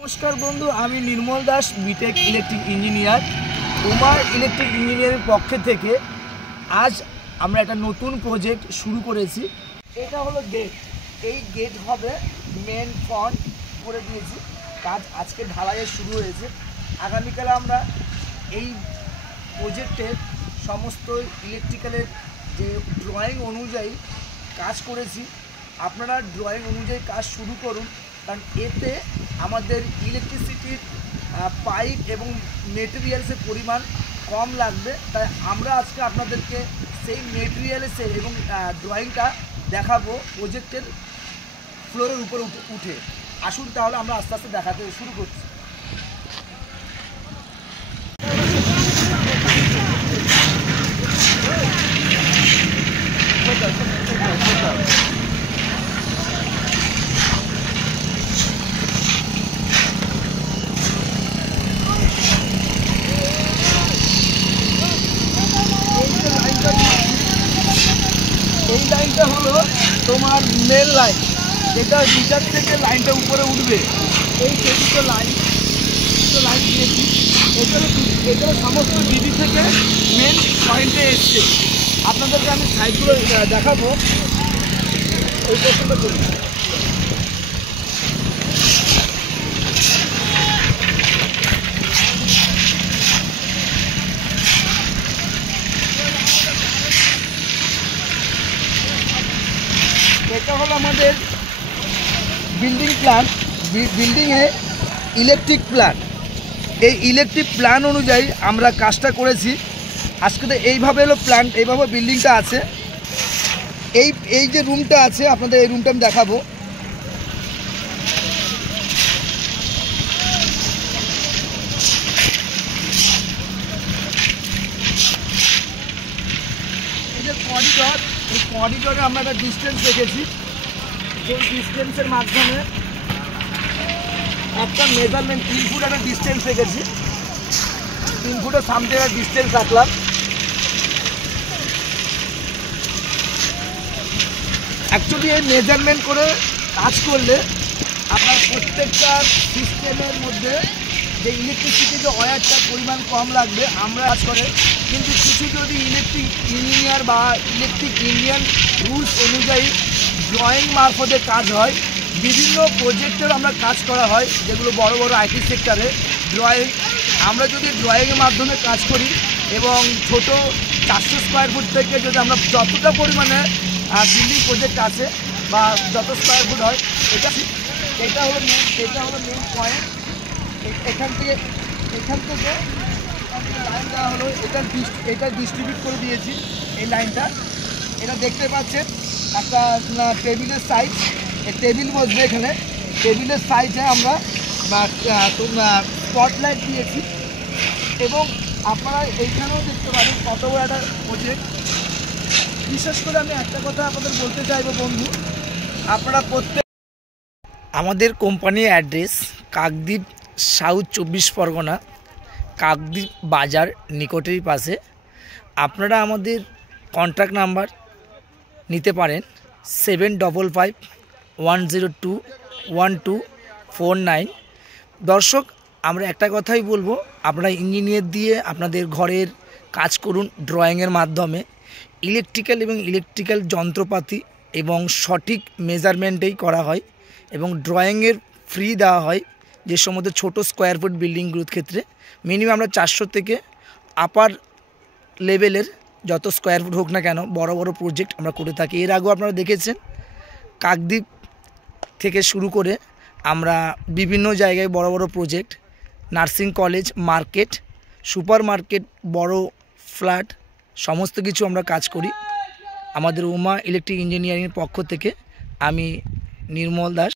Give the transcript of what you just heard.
नमस्कार बंधु आमी Nirmal Das B Tech electric engineer उमा इलेक्ट्रिक इंजिनियर पक्ष थेके आज আমরা একটা নতুন প্রজেক্ট শুরু করেছি। এটা হলো গেট, এই গেট হবে মেন ফ্রন্ট করে দিয়েছি, কাজ আজকে ঢালাইয়ে শুরু হয়েছে। আগামীকাল আমরা এই প্রজেক্টের সমস্ত ইলেকট্রিক্যালের যে ড্রয়িং অনুযায়ী কাজ করেছি, আপনারা ড্রয়িং অনুযায়ী কাজ শুরু করুন, কারণ এতে আমাদের ইলেকট্রিসিটির পাইপ এবং মেটেরিয়ালসের পরিমাণ কম লাগবে। তাই আমরা আজকে আপনাদেরকে সেই মেটেরিয়ালসের এবং ড্রয়িংটা দেখাবো প্রজেক্টের ফ্লোরের উপরে উঠে। আসুন তাহলে আমরা আস্তে আস্তে দেখাতে শুরু করছি। এই লাইনটা হলো তোমার মেন লাইন, যেটা মিটার থেকে লাইনটা উপরে উঠবে। এই দুটো লাইন দিয়েছি, এগুলো সমস্ত বিডি থেকে মেন পয়েন্টে এসছে। আপনাদেরকে আমি সাইডগুলো দেখাবো। এই প্রশ্নটা করি, এটা হলো আমাদের বিল্ডিং প্ল্যান, বিল্ডিংয়ে ইলেকট্রিক প্ল্যান। এই ইলেকট্রিক প্ল্যান অনুযায়ী আমরা কাজটা করেছি। আজকে তো এইভাবে হলো প্ল্যান, এইভাবে বিল্ডিংটা আছে। এই যে রুমটা আছে, আপনাদের এই রুমটা আমি দেখাবো। এই যে করিডর, এই করিডরে আমরা একটা ডিস্টেন্স রেখেছি। সেই ডিস্টেন্সের মাধ্যমে একটা মেজারমেন্ট 3 ফুট একটা ডিস্টেন্স রেখেছি। 3 ফুটের সামনে একটা ডিস্টেন্স রাখলাম। অ্যাকচুয়ালি এই মেজারমেন্ট করে কাজ করলে আপনার প্রত্যেকটা সিস্টেমের মধ্যে যে ইলেকট্রিসিটি যে ওয়্যারটার পরিমাণ কম লাগবে আমরা কাজ করে। কিন্তু কিছু যদি ইলেকট্রিক ইঞ্জিনিয়ার বা ইলেকট্রিক ইন্ডিয়ান রুলস অনুযায়ী ড্রয়িং মারফতে কাজ হয়, বিভিন্ন প্রজেক্টের আমরা কাজ করা হয়, যেগুলো বড় বড় আইটি সেক্টরে ড্রয়িং। আমরা যদি ড্রয়িংয়ের মাধ্যমে কাজ করি এবং ছোট 400 স্কোয়ার ফুট থেকে যদি আমরা যতটা পরিমাণে বিল্ডিং প্রজেক্ট আছে বা যত স্কোয়ার ফুট হয়, এটা হলো মেন পয়েন্ট। এখান থেকে লাইন দেওয়া হলো, এটা ডিস্ট্রিবিউট করে দিয়েছি। এই লাইনটা এটা দেখতে পাচ্ছেন একটা টেবিলের সাইজ, এই টেবিল বসবে এখানে। টেবিলের সাইজে আমরা স্পটলাইট দিয়েছি এবং আপনারা এইখানেও দেখতে পারেন কত বড় একটা প্রজেক্ট। বিশেষ করে আমি একটা কথা আপনাদের বলতে চাইবো বন্ধু, আপনারা আমাদের কোম্পানির অ্যাড্রেস কাকদ্বীপ, সাউথ 24 পরগনা, কাকদ্বীপ বাজার নিকটের পাশে। আপনারা আমাদের কন্ট্যাক্ট নাম্বার নিতে পারেন 7555-102-1249। দর্শক, আমরা একটা কথাই বলবো, আপনারা ইঞ্জিনিয়ার দিয়ে আপনাদের ঘরের কাজ করুন ড্রয়িংয়ের মাধ্যমে। ইলেকট্রিক্যাল এবং ইলেকট্রিক্যাল যন্ত্রপাতি এবং সঠিক মেজারমেন্টেই করা হয় এবং ড্রয়িংয়ের ফ্রি দেওয়া হয়। যে সমস্ত ছোটো স্কোয়ার ফুট বিল্ডিংগুলোর ক্ষেত্রে মিনিমাম আমরা 400 থেকে আপার লেভেলের যত স্কোয়ার ফুট হোক না কেন বড় বড় প্রজেক্ট আমরা করে থাকি। এর আগেও আপনারা দেখেছেন কাকদ্বীপ থেকে শুরু করে আমরা বিভিন্ন জায়গায় বড় বড় project, nursing college, market, super market, বড় ফ্ল্যাট, সমস্ত কিছু আমরা কাজ করি। আমাদের উমা ইলেকট্রিক ইঞ্জিনিয়ারিংয়ের পক্ষ থেকে আমি নির্মল দাস।